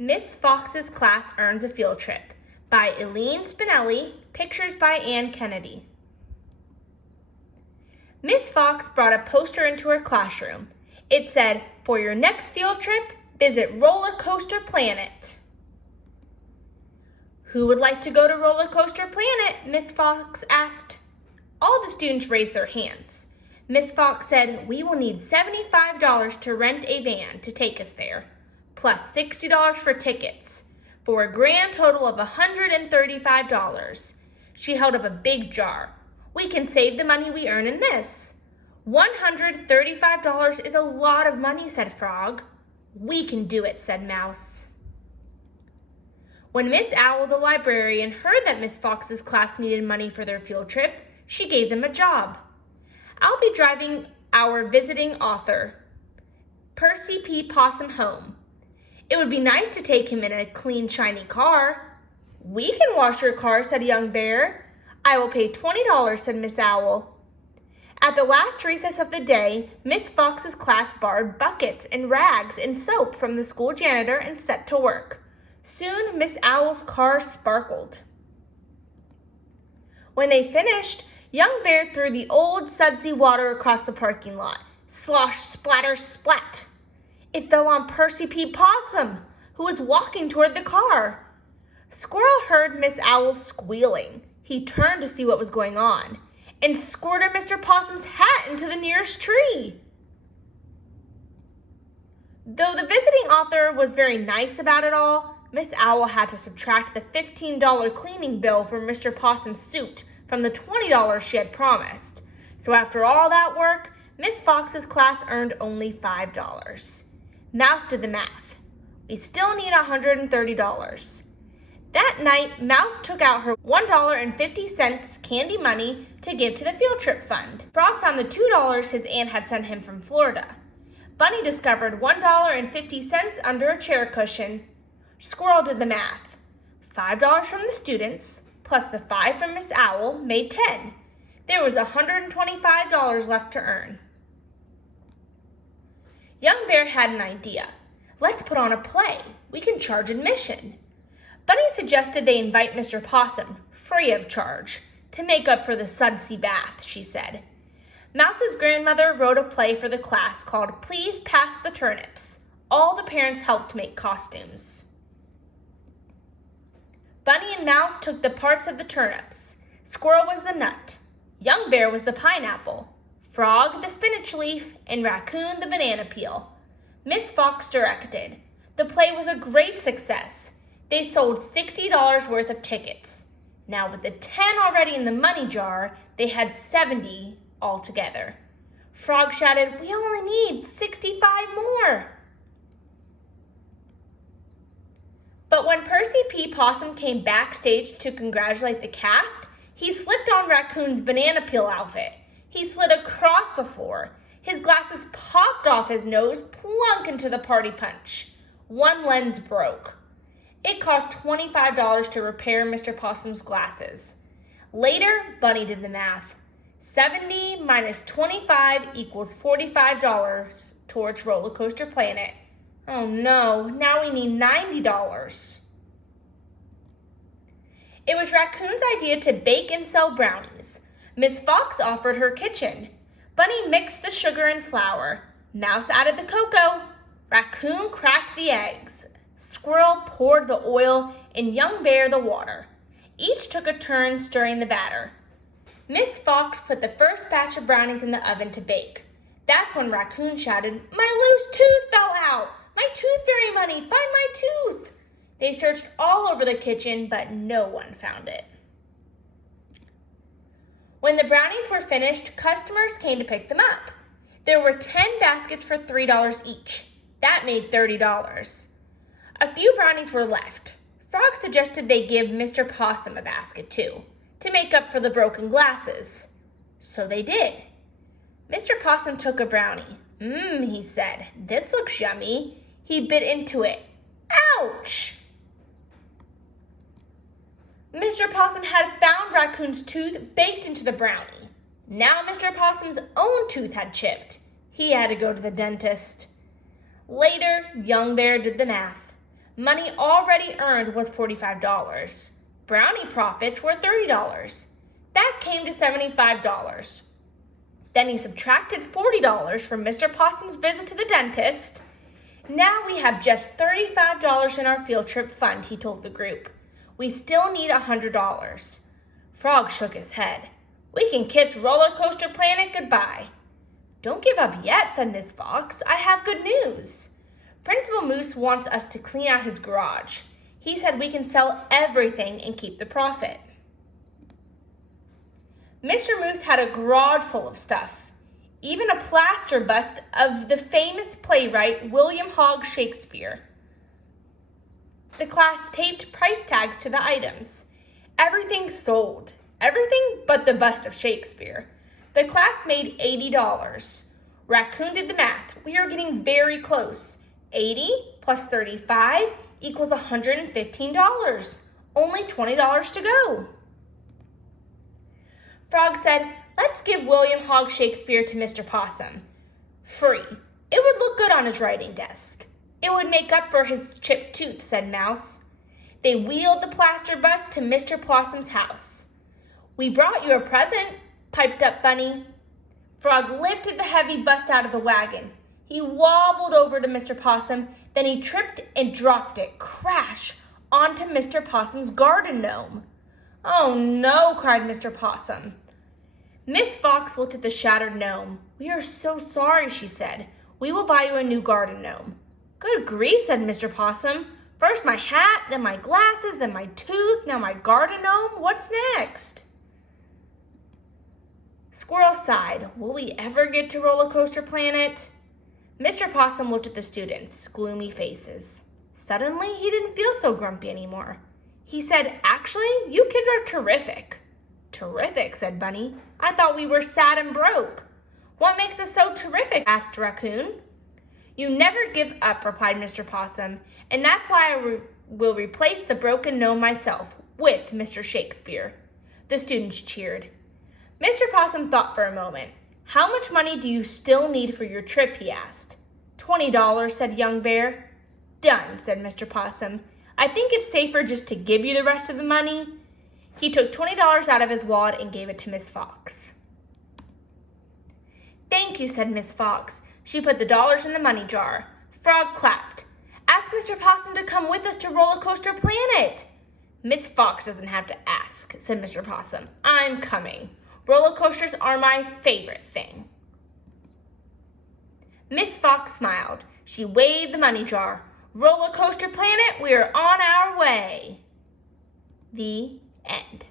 Miss Fox's Class Earns a Field Trip by Eileen Spinelli, pictures by Ann Kennedy. Miss Fox brought a poster into her classroom. It said, "For your next field trip, visit Roller Coaster Planet." "Who would like to go to Roller Coaster Planet?" Miss Fox asked. All the students raised their hands. Miss Fox said, "We will need $75 to rent a van to take us there, plus $60 for tickets, for a grand total of $135. She held up a big jar. "We can save the money we earn in this." $135 is a lot of money, said Frog. "We can do it," said Mouse. When Miss Owl, the librarian, heard that Miss Fox's class needed money for their field trip, she gave them a job. "I'll be driving our visiting author, Percy P. Possum, home. It would be nice to take him in a clean, shiny car." "We can wash your car," said Young Bear. "I will pay $20, said Miss Owl. At the last recess of the day, Miss Fox's class borrowed buckets and rags and soap from the school janitor and set to work. Soon, Miss Owl's car sparkled. When they finished, Young Bear threw the old sudsy water across the parking lot. Slosh, splatter, splat. It fell on Percy P. Possum, who was walking toward the car. Squirrel heard Miss Owl squealing. He turned to see what was going on and squirted Mr. Possum's hat into the nearest tree. Though the visiting author was very nice about it all, Miss Owl had to subtract the $15 cleaning bill for Mr. Possum's suit from the $20 she had promised. So after all that work, Miss Fox's class earned only $5. Mouse did the math. "We still need $130. That night, Mouse took out her $1.50 candy money to give to the field trip fund. Frog found the $2 his aunt had sent him from Florida. Bunny discovered $1.50 under a chair cushion. Squirrel did the math. $5 from the students, plus the $5 from Miss Owl, made $10. There was $125 left to earn. Young Bear had an idea. "Let's put on a play. We can charge admission." Bunny suggested they invite Mr. Possum, free of charge, to make up for the sudsy bath, she said. Mouse's grandmother wrote a play for the class called "Please Pass the Turnips." All the parents helped make costumes. Bunny and Mouse took the parts of the turnips. Squirrel was the nut. Young Bear was the pineapple. Frog the spinach leaf, and Raccoon the banana peel. Miss Fox directed. The play was a great success. They sold $60 worth of tickets. Now with the 10 already in the money jar, they had 70 altogether. Frog shouted, "We only need 65 more. But when Percy P. Possum came backstage to congratulate the cast, he slipped on Raccoon's banana peel outfit. He slid across the floor. His glasses popped off his nose, plunk into the party punch. One lens broke. It cost $25 to repair Mr. Possum's glasses. Later, Bunny did the math. 70 minus 25 equals $45 towards Roller Coaster Planet. Oh no, now we need $90. It was Raccoon's idea to bake and sell brownies. Miss Fox offered her kitchen. Bunny mixed the sugar and flour. Mouse added the cocoa. Raccoon cracked the eggs. Squirrel poured the oil, and Young Bear the water. Each took a turn stirring the batter. Miss Fox put the first batch of brownies in the oven to bake. That's when Raccoon shouted, "My loose tooth fell out! My tooth fairy money! Find my tooth!" They searched all over the kitchen, but no one found it. When the brownies were finished, customers came to pick them up. There were 10 baskets for $3 each. That made $30. A few brownies were left. Frog suggested they give Mr. Possum a basket too, to make up for the broken glasses. So they did. Mr. Possum took a brownie. He said, "This looks yummy." He bit into it. Ouch! Mr. Possum had found Raccoon's tooth baked into the brownie. Now Mr. Possum's own tooth had chipped. He had to go to the dentist. Later, Young Bear did the math. Money already earned was $45. Brownie profits were $30. That came to $75. Then he subtracted $40 from Mr. Possum's visit to the dentist. Now we have just $35 in our field trip fund, he told the group. We still need $100. Frog shook his head. We can kiss Roller Coaster Planet goodbye. Don't give up yet, said Miss Fox. I have good news. Principal Moose wants us to clean out his garage. He said we can sell everything and keep the profit. Mr. Moose had a garage full of stuff, even a plaster bust of the famous playwright William Hogg Shakespeare. The class taped price tags to the items. Everything sold, everything but the bust of Shakespeare. The class made $80. Raccoon did the math. We are getting very close. 80 plus 35 equals $115. Only $20 to go. Frog said, let's give William Hogg Shakespeare to Mr. Possum. Free. It would look good on his writing desk. It would make up for his chipped tooth, said Mouse. They wheeled the plaster bust to Mr. Possum's house. We brought you a present, piped up Bunny. Frog lifted the heavy bust out of the wagon. He wobbled over to Mr. Possum, then he tripped and dropped it, crash, onto Mr. Possum's garden gnome. Oh no, cried Mr. Possum. Miss Fox looked at the shattered gnome. We are so sorry, she said. We will buy you a new garden gnome. Good grief, said Mr. Possum. First my hat, then my glasses, then my tooth, now my garden gnome. What's next? Squirrel sighed. Will we ever get to Roller Coaster Planet? Mr. Possum looked at the students' gloomy faces. Suddenly, he didn't feel so grumpy anymore. He said, actually, you kids are terrific. Terrific, said Bunny. I thought we were sad and broke. What makes us so terrific? Asked Raccoon. You never give up, replied Mr. Possum, and that's why I will replace the broken gnome myself with Mr. Shakespeare. The students cheered. Mr. Possum thought for a moment. How much money do you still need for your trip, he asked. $20, said Young Bear. Done, said Mr. Possum. I think it's safer just to give you the rest of the money. He took $20 out of his wallet and gave it to Miss Fox. Thank you, said Miss Fox. She put the dollars in the money jar. Frog clapped. Ask Mr. Possum to come with us to Roller Coaster Planet. Miss Fox doesn't have to ask, said Mr. Possum. I'm coming. Roller coasters are my favorite thing. Miss Fox smiled. She waved the money jar. Roller Coaster Planet, we are on our way. The end.